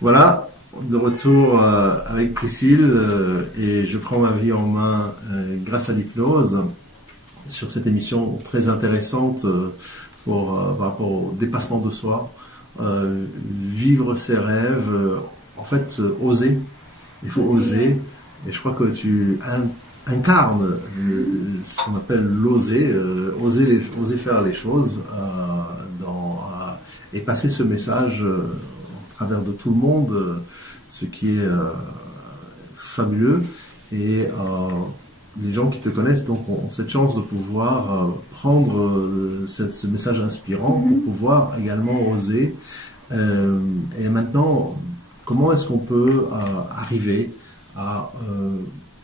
Voilà, de retour avec Priscille et je prends ma vie en main grâce à l'hypnose sur cette émission très intéressante par rapport au dépassement de soi, vivre ses rêves, en fait oser, il faut oser et je crois que tu incarnes ce qu'on appelle l'oser, oser faire les choses et passer ce message à travers de tout le monde, ce qui est fabuleux. Et les gens qui te connaissent donc ont cette chance de pouvoir prendre ce message inspirant pour pouvoir également oser. Et maintenant, comment est-ce qu'on peut arriver à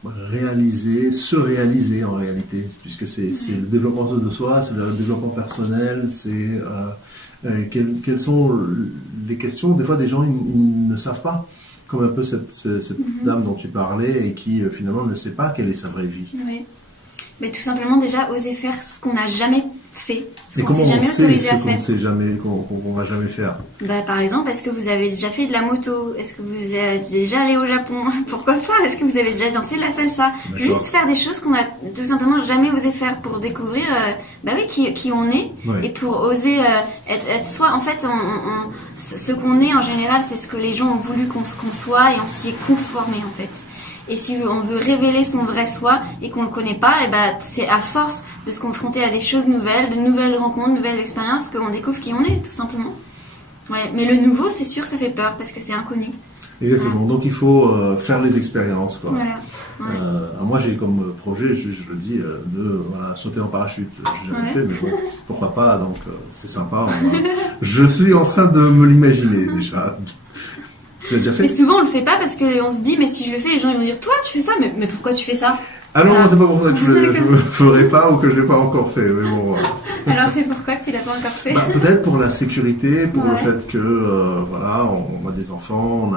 se réaliser en réalité, puisque c'est le développement de soi, c'est le développement personnel, c'est quelles sont les questions. Des fois, des gens ils ne savent pas, comme un peu cette dame dont tu parlais et qui finalement ne sait pas quelle est sa vraie vie. Oui. Mais tout simplement déjà oser faire ce qu'on n'a jamais fait. Et comment on sait ce qu'on sait jamais, qu'on va jamais faire? Par exemple, est-ce que vous avez déjà fait de la moto? Est-ce que vous êtes déjà allé au Japon? Pourquoi pas? Est-ce que vous avez déjà dansé de la salsa? D'accord. Juste faire des choses qu'on a tout simplement jamais osé faire pour découvrir qui on est et pour oser être soi. En fait, ce qu'on est en général, c'est ce que les gens ont voulu qu'on soit et on s'y est conformé en fait. Et si on veut révéler son vrai soi et qu'on le connaît pas, c'est à force de se confronter à des choses nouvelles, de nouvelles rencontres, de nouvelles expériences qu'on découvre qui on est, tout simplement. Ouais. Mais le nouveau, c'est sûr, ça fait peur parce que c'est inconnu. Exactement. Ouais. Donc il faut faire les expériences, quoi. Voilà. Ouais. Moi, j'ai comme projet, je le dis, de sauter en parachute. J'ai jamais fait, mais bon, pourquoi pas. Donc c'est sympa. Je suis en train de me l'imaginer déjà. Tu l'as déjà fait? Mais souvent on le fait pas parce qu'on se dit mais si je le fais les gens ils vont dire toi tu fais ça mais pourquoi tu fais ça? Ah non, c'est pas pour ça que je le ferai pas ou que je l'ai pas encore fait. Mais bon, alors c'est pourquoi que tu l'as pas encore fait? Peut-être pour la sécurité, pour le fait que on a des enfants,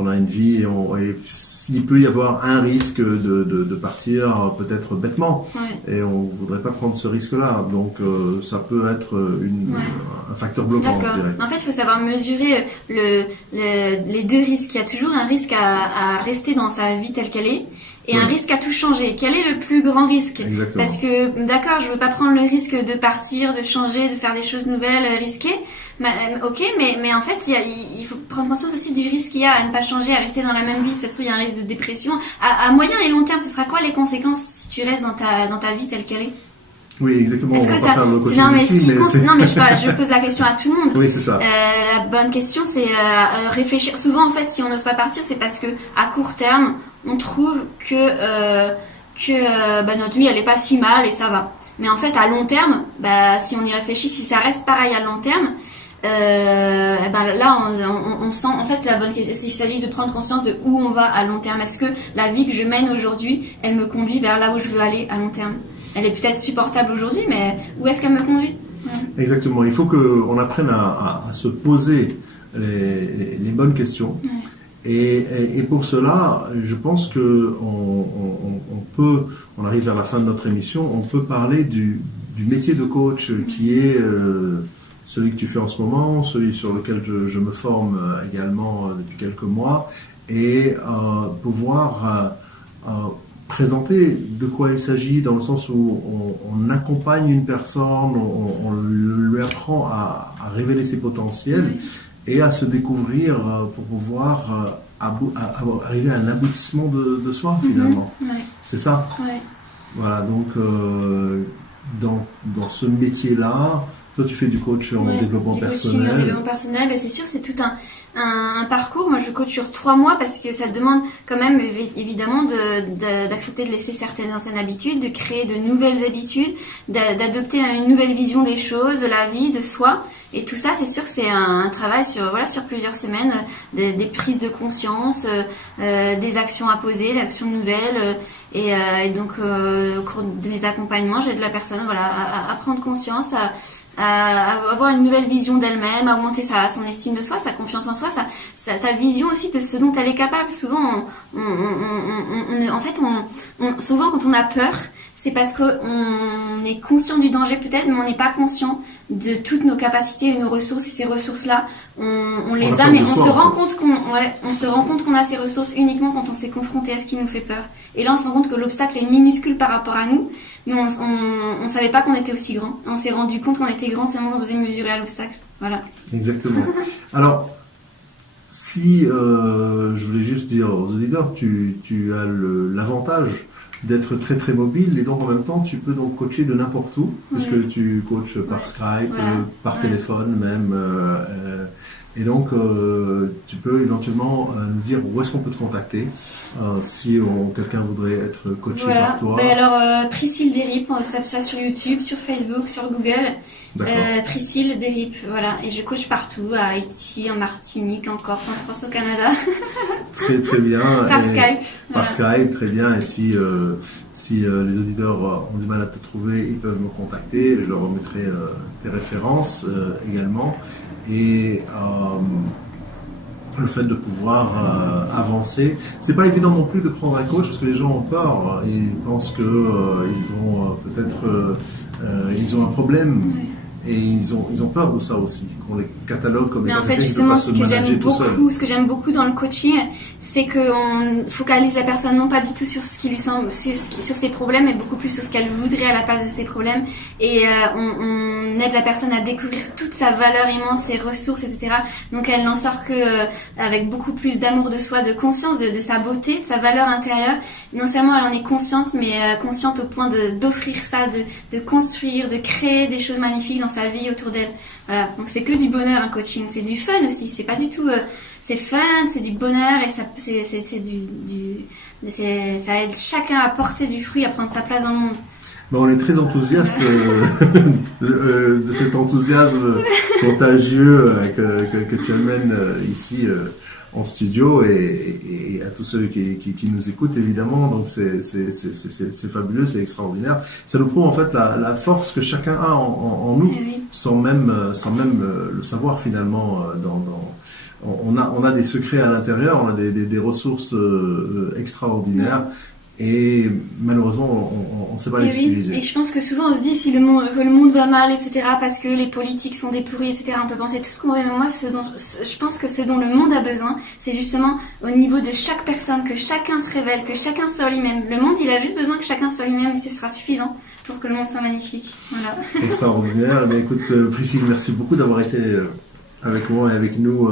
on a une vie et s'il peut y avoir un risque de partir peut-être bêtement et on ne voudrait pas prendre ce risque-là, donc ça peut être un facteur bloquant. D'accord. En fait, il faut savoir mesurer les deux risques. Il y a toujours un risque à rester dans sa vie telle qu'elle est et un risque à tout changer. Quel est le plus grand risque? Exactement. Parce que, d'accord, je veux pas prendre le risque de partir, de changer, de faire des choses nouvelles, risquées. Ok, mais en fait, il faut prendre conscience aussi du risque qu'il y a à ne pas changer, à rester dans la même vie. Ça se trouve, il y a un risque de dépression. À moyen et long terme, ce sera quoi les conséquences si tu restes dans ta vie telle qu'elle est? Oui, exactement. Est-ce que ça... Non, mais je pose la question à tout le monde. Oui, c'est ça. La bonne question, c'est réfléchir. Souvent, en fait, si on n'ose pas partir, c'est parce que à court terme, on trouve que notre vie, elle est pas si mal et ça va. Mais en fait, à long terme, si on y réfléchit, si ça reste pareil à long terme, là, on sent. En fait, la bonne question, il s'agit de prendre conscience de où on va à long terme. Est-ce que la vie que je mène aujourd'hui, elle me conduit vers là où je veux aller à long terme? Elle est peut-être supportable aujourd'hui, mais où est-ce qu'elle me conduit? Exactement. Il faut qu'on apprenne à se poser les bonnes questions. Ouais. Et pour cela, je pense que on arrive vers la fin de notre émission, on peut parler du métier de coach qui est celui que tu fais en ce moment, celui sur lequel je me forme également depuis quelques mois, et pouvoir présenter de quoi il s'agit, dans le sens où on accompagne une personne, on lui apprend à révéler ses potentiels et à se découvrir pour pouvoir arriver à un aboutissement de soi finalement. C'est ça. Voilà, donc dans ce métier-là, toi tu fais du coach en développement personnel. En développement personnel, c'est sûr, c'est tout un parcours. Moi je coach sur 3 mois parce que ça demande quand même évidemment d'accepter de laisser certaines anciennes habitudes, de créer de nouvelles habitudes, d'adopter une nouvelle vision des choses, de la vie, de soi. Et tout ça, c'est sûr que c'est un travail sur plusieurs semaines, des prises de conscience, des actions à poser, des actions nouvelles. Et donc au cours de mes accompagnements, j'aide la personne à prendre conscience, à avoir une nouvelle vision d'elle-même, à augmenter son estime de soi, sa confiance en soi, sa vision aussi de ce dont elle est capable. Souvent, souvent quand on a peur, c'est parce qu'on est conscient du danger peut-être, mais on n'est pas conscient de toutes nos capacités et nos ressources. Et ces ressources-là, on les a, mais on se rend compte on se rend compte qu'on a ces ressources uniquement quand on s'est confronté à ce qui nous fait peur. Et là, on se rend compte que l'obstacle est minuscule par rapport à nous, mais on savait pas qu'on était aussi grand. On s'est rendu compte qu'on était grand seulement quand on faisait mesurer à l'obstacle. Voilà. Exactement. Alors, si je voulais juste dire aux auditeurs, tu as l'avantage d'être très très mobile et donc en même temps tu peux donc coacher de n'importe où puisque tu coaches par Skype, par téléphone même et donc tu peux éventuellement nous dire où est-ce qu'on peut te contacter si quelqu'un voudrait être coaché par toi. Alors Priscille Derip, on tape ça sur YouTube, sur Facebook, sur Google. Priscille Derip, voilà, et je coach partout, à Haïti, en Martinique, en Corse, en France, au Canada. Très très bien. Par Skype. Par Skype, très bien. Et si les auditeurs ont du mal à te trouver, ils peuvent me contacter. Je leur remettrai tes références également. Et le fait de pouvoir avancer, c'est pas évident non plus de prendre un coach parce que les gens ont peur. Ils pensent que ils vont peut-être ils ont un problème. Et ils ont peur de ça aussi, qu'on les catalogue comme étant quelqu'un qui ne peut pas se manager tout seul. Ce que j'aime beaucoup dans le coaching, c'est qu'on focalise la personne non pas du tout sur ce qui lui semble, sur ses problèmes, mais beaucoup plus sur ce qu'elle voudrait à la place de ses problèmes. Et on aide la personne à découvrir toute sa valeur immense, ses ressources, etc. Donc elle n'en sort que avec beaucoup plus d'amour de soi, de conscience de sa beauté, de sa valeur intérieure. Non seulement elle en est consciente, mais consciente au point d'offrir ça, de construire, de créer des choses magnifiques dans sa vie autour d'elle. Voilà. Donc c'est que du bonheur un coaching, c'est du fun aussi, c'est pas du tout c'est fun, c'est du bonheur et ça ça aide chacun à porter du fruit, à prendre sa place dans le monde. Bon, on est très enthousiaste de cet enthousiasme contagieux que tu amènes ici en studio et à tous ceux qui nous écoutent évidemment. Donc c'est fabuleux, c'est extraordinaire. Ça nous prouve en fait la force que chacun a en nous, sans même le savoir finalement. On a des secrets à l'intérieur, on a des ressources extraordinaires. Et malheureusement, on ne sait pas les utiliser. Et je pense que souvent on se dit si le monde va mal, etc., parce que les politiques sont des pourris, etc., on peut penser tout ce qu'on veut. Mais moi, je pense que ce dont le monde a besoin, c'est justement au niveau de chaque personne, que chacun se révèle, que chacun soit lui-même. Le monde, il a juste besoin que chacun soit lui-même et ce sera suffisant pour que le monde soit magnifique. Voilà. Extraordinaire. Mais écoute, Priscille, merci beaucoup d'avoir été avec moi et avec nous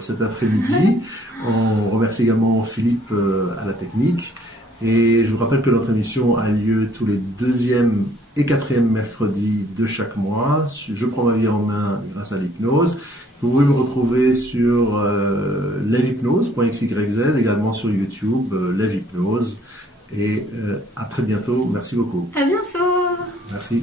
cet après-midi. On remercie également Philippe à la technique. Et je vous rappelle que notre émission a lieu tous les 2e et 4e mercredis de chaque mois. Je prends ma vie en main grâce à l'hypnose. Vous pouvez me retrouver sur levhypnose.xyz, également sur YouTube, Levhypnose. Et à très bientôt. Merci beaucoup. À bientôt. Merci.